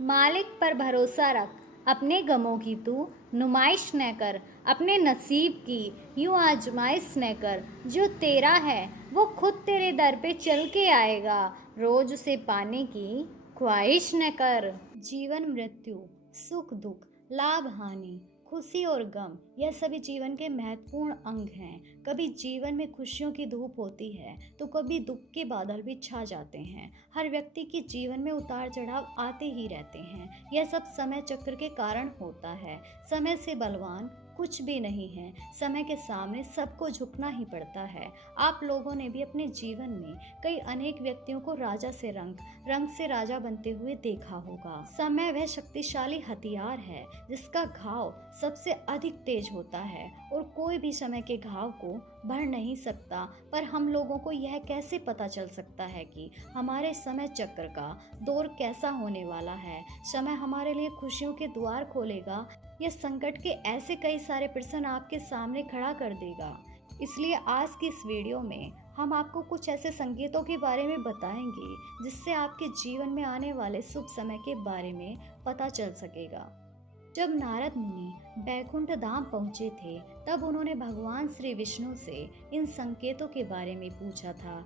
मालिक पर भरोसा रख, अपने गमों की तू नुमाइश न कर, अपने नसीब की यूं आजमाइश न कर। जो तेरा है वो खुद तेरे दर पे चल के आएगा, रोज उसे पाने की ख्वाहिश न कर। जीवन मृत्यु, सुख दुख, लाभ हानि, खुशी और गम, यह सभी जीवन के महत्वपूर्ण अंग हैं। कभी जीवन में खुशियों की धूप होती है तो कभी दुख के बादल भी छा जाते हैं। हर व्यक्ति के जीवन में उतार चढ़ाव आते ही रहते हैं। यह सब समय चक्र के कारण होता है। समय से बलवान कुछ भी नहीं है। समय के सामने सबको झुकना ही पड़ता है। आप लोगों ने भी अपने जीवन में कई अनेक व्यक्तियों को राजा से रंग, रंग से राजा बनते हुए देखा होगा। समय वह शक्तिशाली हथियार है जिसका घाव सबसे अधिक तेज होता है और कोई भी समय के घाव को भर नहीं सकता। पर हम लोगों को यह कैसे पता चल सकता है कि हमारे समय चक्र का दौर कैसा होने वाला है? समय हमारे लिए खुशियों के द्वार खोलेगा या संकट के ऐसे कई सारे प्रश्न आपके सामने खड़ा कर देगा। इसलिए आज की इस वीडियो में हम आपको कुछ ऐसे संकेतों के बारे में बताएंगे जिससे आपके जीवन में आने वाले शुभ समय के बारे में पता चल सकेगा। जब नारद मुनि बैकुंठ धाम पहुंचे थे तब उन्होंने भगवान श्री विष्णु से इन संकेतों के बारे में पूछा था।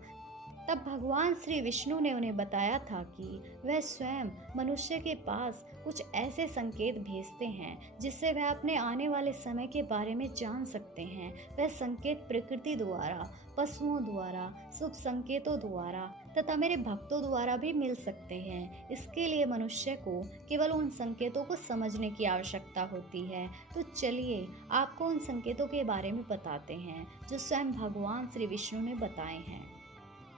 तब भगवान श्री विष्णु ने उन्हें बताया था कि वह स्वयं मनुष्य के पास कुछ ऐसे संकेत भेजते हैं जिससे वह अपने आने वाले समय के बारे में जान सकते हैं। वह संकेत प्रकृति द्वारा, पशुओं द्वारा, शुभ संकेतों द्वारा तथा मेरे भक्तों द्वारा भी मिल सकते हैं। इसके लिए मनुष्य को केवल उन संकेतों को समझने की आवश्यकता होती है। तो चलिए आपको उन संकेतों के बारे में बताते हैं जो स्वयं भगवान श्री विष्णु ने बताए हैं।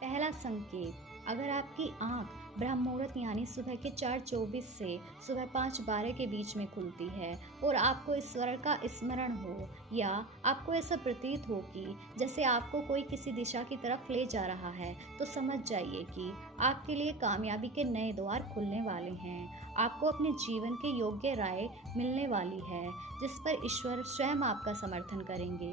पहला संकेत, अगर आपकी आंख ब्रह्म मुहूर्त यानी सुबह के 4:24 से सुबह 5:12 के बीच में खुलती है और आपको ईश्वर का स्मरण हो या आपको ऐसा प्रतीत हो कि जैसे आपको कोई किसी दिशा की तरफ ले जा रहा है, तो समझ जाइए कि आपके लिए कामयाबी के नए द्वार खुलने वाले हैं। आपको अपने जीवन के योग्य राय मिलने वाली है जिस पर ईश्वर स्वयं आपका समर्थन करेंगे।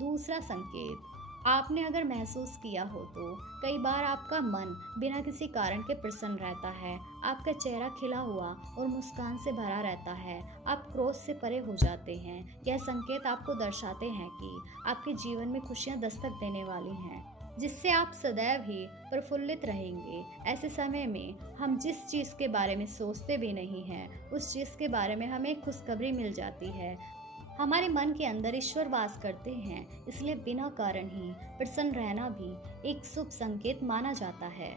दूसरा संकेत, आपने अगर महसूस किया हो तो कई बार आपका मन बिना किसी कारण के प्रसन्न रहता है। आपका चेहरा खिला हुआ और मुस्कान से भरा रहता है। आप क्रोध से परे हो जाते हैं। यह संकेत आपको दर्शाते हैं कि आपके जीवन में खुशियां दस्तक देने वाली हैं जिससे आप सदैव ही प्रफुल्लित रहेंगे। ऐसे समय में हम जिस चीज़ के बारे में सोचते भी नहीं हैं उस चीज़ के बारे में हमें खुशखबरी मिल जाती है। हमारे मन के अंदर ईश्वर वास करते हैं, इसलिए बिना कारण ही प्रसन्न रहना भी एक शुभ संकेत माना जाता है।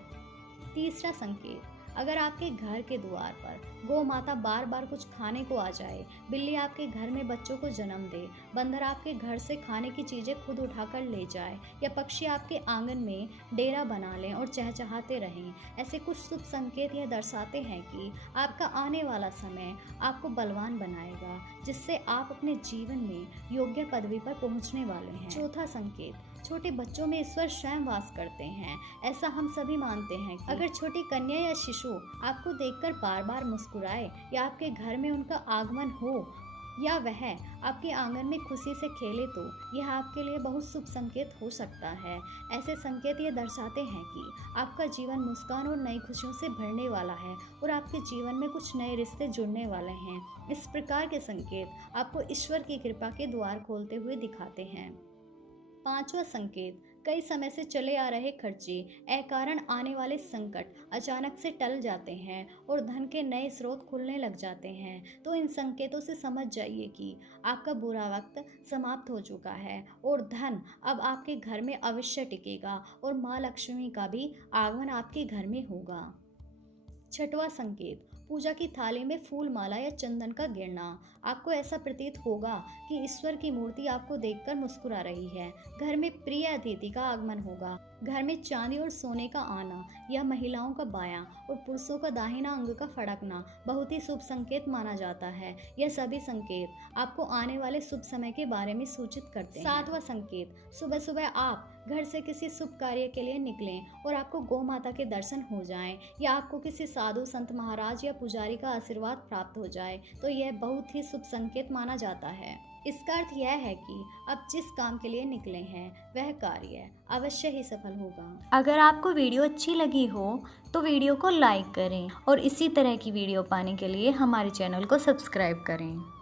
तीसरा संकेत, अगर आपके घर के द्वार पर गौ माता बार बार कुछ खाने को आ जाए, बिल्ली आपके घर में बच्चों को जन्म दे, बंदर आपके घर से खाने की चीज़ें खुद उठाकर ले जाए या पक्षी आपके आंगन में डेरा बना लें और चहचहाते रहें, ऐसे कुछ शुभ संकेत यह दर्शाते हैं कि आपका आने वाला समय आपको बलवान बनाएगा जिससे आप अपने जीवन में योग्य पदवी पर पहुंचने वाले हैं। चौथा संकेत, छोटे बच्चों में ईश्वर स्वयं वास करते हैं, ऐसा हम सभी मानते हैं। अगर छोटी कन्या या शिशु आपको देखकर बार बार मुस्कुराए या आपके घर में उनका आगमन हो या वह आपके आंगन में खुशी से खेले तो यह आपके लिए बहुत शुभ संकेत हो सकता है। ऐसे संकेत ये दर्शाते हैं कि आपका जीवन मुस्कान और नई खुशियों से भरने वाला है और आपके जीवन में कुछ नए रिश्ते जुड़ने वाले हैं। इस प्रकार के संकेत आपको ईश्वर की कृपा के द्वार खोलते हुए दिखाते हैं। पांचवा संकेत, कई समय से चले आ रहे खर्चे, अकारण आने वाले संकट अचानक से टल जाते हैं और धन के नए स्रोत खुलने लग जाते हैं। तो इन संकेतों से समझ जाइए कि आपका बुरा वक्त समाप्त हो चुका है और धन अब आपके घर में अवश्य टिकेगा और माँ लक्ष्मी का भी आगमन आपके घर में होगा। छठवां संकेत, पूजा की थाली में फूल माला या चंदन का गिरना, आपको ऐसा प्रतीत होगा कि ईश्वर की मूर्ति आपको देखकर मुस्कुरा रही है। घर में प्रिय अतिथि का आगमन होगा। घर में चांदी और सोने का आना या महिलाओं का बायां और पुरुषों का दाहिना अंग का फड़कना बहुत ही शुभ संकेत माना जाता है। यह सभी संकेत आपको आने वाले शुभ समय के बारे में सूचित करते हैं। सातवां संकेत, सुबह सुबह आप घर से किसी शुभ कार्य के लिए निकलें और आपको गौ माता के दर्शन हो जाएं या आपको किसी साधु संत महाराज या पुजारी का आशीर्वाद प्राप्त हो जाए तो यह बहुत ही शुभ संकेत माना जाता है। इसका अर्थ यह है कि आप जिस काम के लिए निकले हैं वह कार्य अवश्य ही सफल होगा। अगर आपको वीडियो अच्छी लगी हो तो वीडियो को लाइक करें और इसी तरह की वीडियो पाने के लिए हमारे चैनल को सब्सक्राइब करें।